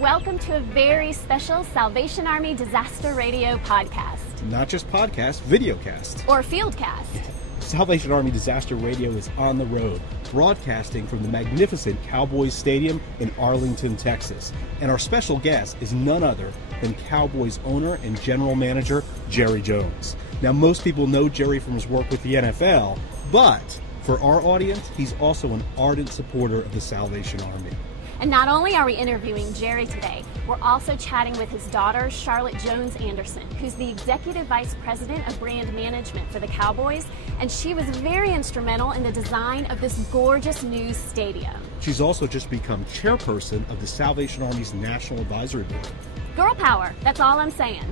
welcome to a very special Salvation Army Disaster Radio podcast. Not just podcast, videocast. Or fieldcast. Salvation Army Disaster Radio is on the road, broadcasting from the magnificent Cowboys Stadium in Arlington, Texas. And our special guest is none other than Cowboys owner and general manager, Jerry Jones. Now, most people know Jerry from his work with the NFL, but for our audience, he's also an ardent supporter of the Salvation Army. And not only are we interviewing Jerry today, we're also chatting with his daughter, Charlotte Jones Anderson, who's the Executive Vice President of Brand Management for the Cowboys, and she was very instrumental in the design of this gorgeous new stadium. She's also just become chairperson of the Salvation Army's National Advisory Board. Girl power, that's all I'm saying.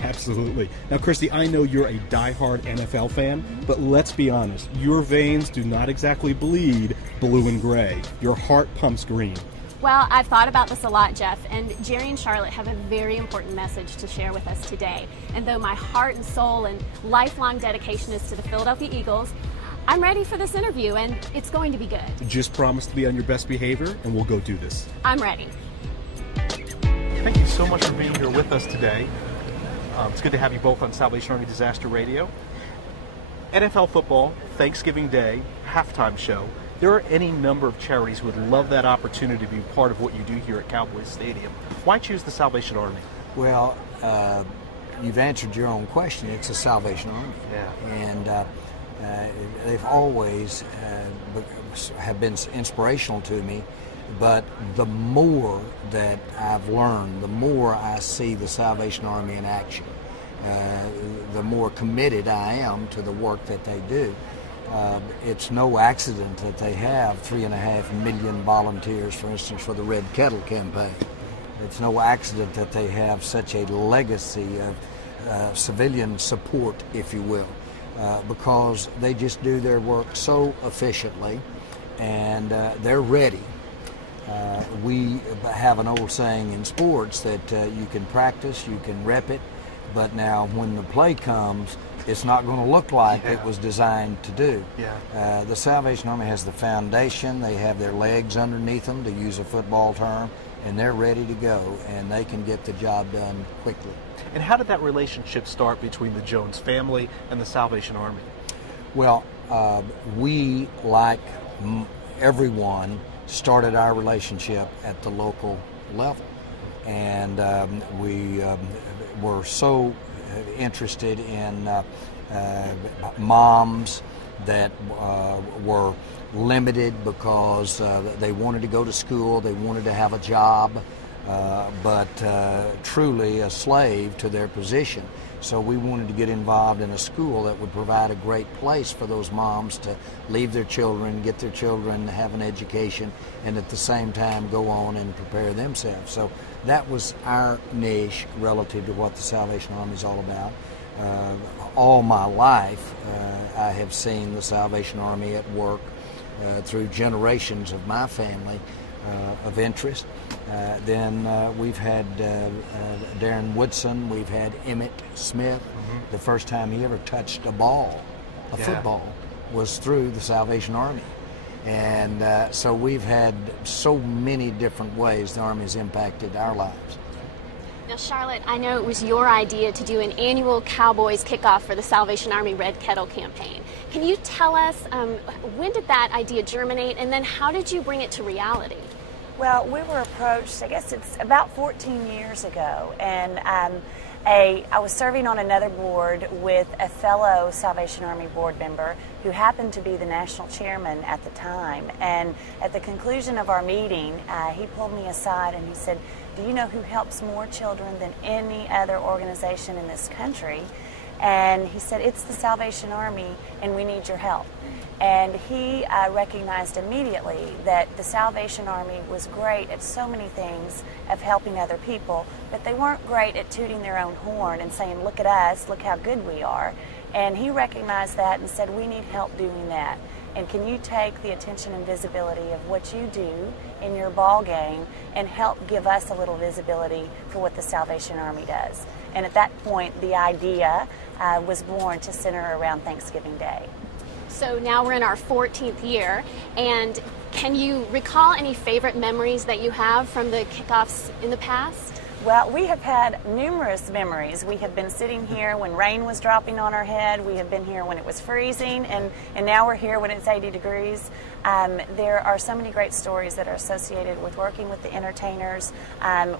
Absolutely. Now, Christy, I know you're a diehard NFL fan, but let's be honest, your veins do not exactly bleed blue and gray. Your heart pumps green. Well, I've thought about this a lot, Jeff, and Jerry and Charlotte have a very important message to share with us today. And though my heart and soul and lifelong dedication is to the Philadelphia Eagles, I'm ready for this interview, and it's going to be good. Just promise to be on your best behavior, and we'll go do this. I'm ready. Thank you so much for being here with us today. It's good to have you both on Salvation Army Disaster Radio. NFL football, Thanksgiving Day, halftime show. There are any number of charities who would love that opportunity to be part of what you do here at Cowboys Stadium. Why choose the Salvation Army? Well, you've answered your own question. It's the Salvation Army. Yeah. And they've always have been inspirational to me. But the more that I've learned, the more I see the Salvation Army in action, the more committed I am to the work that they do. It's no accident that they have 3.5 million volunteers, for instance, for the Red Kettle campaign. It's no accident that they have such a legacy of civilian support, if you will, because they just do their work so efficiently, and they're ready. We have an old saying in sports that you can practice, you can rep it, but now when the play comes, it's not going to look like it was designed to do. Yeah. The Salvation Army has the foundation, they have their legs underneath them, to use a football term, and they're ready to go, and they can get the job done quickly. And how did that relationship start between the Jones family and the Salvation Army? Well, we, like everyone, started our relationship at the local level, and we were so interested in moms that were limited because they wanted to go to school, they wanted to have a job, but truly a slave to their position. So we wanted to get involved in a school that would provide a great place for those moms to leave their children, get their children, have an education, and at the same time go on and prepare themselves. So that was our niche relative to what the Salvation Army is all about. All my life, I have seen the Salvation Army at work through generations of my family of interest. Then we've had Darren Woodson, we've had Emmett Smith. The first time he ever touched a ball, a football, was through the Salvation Army. And so we've had so many different ways the Army's impacted our lives. Now, Charlotte, I know it was your idea to do an annual Cowboys kickoff for the Salvation Army Red Kettle campaign. Can you tell us when did that idea germinate, and then how did you bring it to reality? Well, we were approached, I guess it's about 14 years ago, and I was serving on another board with a fellow Salvation Army board member who happened to be the national chairman at the time. And at the conclusion of our meeting, he pulled me aside and he said, "Do you know who helps more children than any other organization in this country?" And he said, "It's the Salvation Army, and we need your help." And he recognized immediately that the Salvation Army was great at so many things of helping other people, but they weren't great at tooting their own horn and saying, "Look at us, look how good we are." And he recognized that and said, "We need help doing that. And can you take the attention and visibility of what you do in your ball game and help give us a little visibility for what the Salvation Army does?" And at that point, the idea was born to center around Thanksgiving Day. So now we're in our 14th year, and can you recall any favorite memories that you have from the kickoffs in the past? Well, we have had numerous memories. We have been sitting here when rain was dropping on our head. We have been here when it was freezing, and now we're here when it's 80 degrees. There are so many great stories that are associated with working with the entertainers,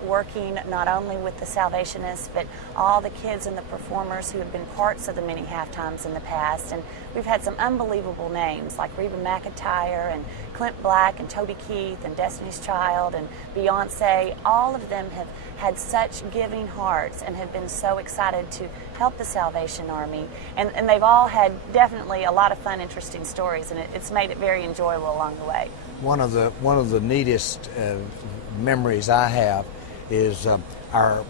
working not only with the Salvationists, but all the kids and the performers who have been parts of the many halftimes in the past. And we've had some unbelievable names like Reba McEntire and Clint Black and Toby Keith and Destiny's Child and Beyonce. All of them have had such giving hearts and have been so excited to help the Salvation Army. And they've all had definitely a lot of fun, interesting stories, and it's made it very enjoyable along the way. One of the neatest memories I have is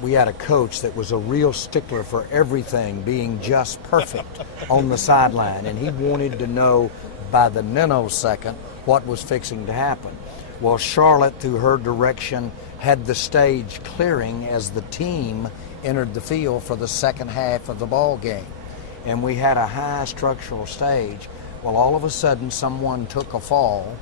we had a coach that was a real stickler for everything being just perfect on the sideline, and he wanted to know by the nanosecond what was fixing to happen. Well, Charlotte, through her direction, had the stage clearing as the team entered the field for the second half of the ball game. And we had a high structural stage. Well, all of a sudden, someone took a fall,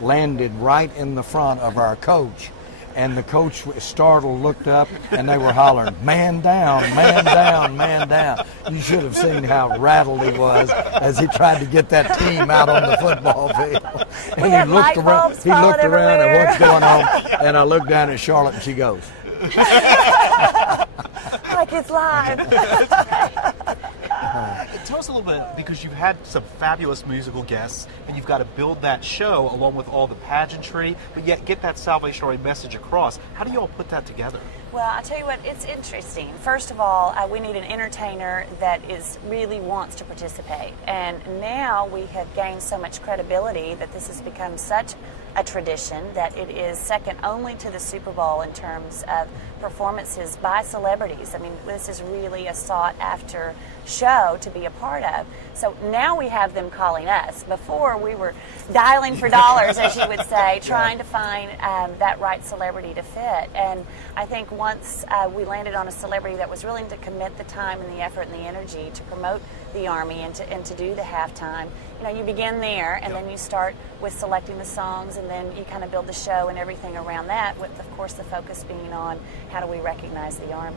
landed right in the front of our coach, and the coach, startled, looked up, and they were hollering, "Man down, man down, man down." You should have seen how rattled he was as he tried to get that team out on the football field. And he looked around and what's going on, and I looked down at Charlotte, and she goes, like it's live. Tell us a little bit, because you've had some fabulous musical guests, and you've got to build that show along with all the pageantry, but yet get that Salvation Army message across. How do you all put that together? Well, I'll tell you what, it's interesting. First of all, we need an entertainer that really wants to participate. And now we have gained so much credibility that this has become such a tradition that it is second only to the Super Bowl in terms of performances by celebrities. I mean, this is really a sought-after show to be a part of. So now we have them calling us. Before, we were dialing for dollars, as you would say, trying to find that right celebrity to fit. And I think once we landed on a celebrity that was willing to commit the time and the effort and the energy to promote the Army and to do the halftime, you know, you begin there, and then you start with selecting the songs, and then you kind of build the show and everything around that, with, of course, the focus being on how do we recognize the Army.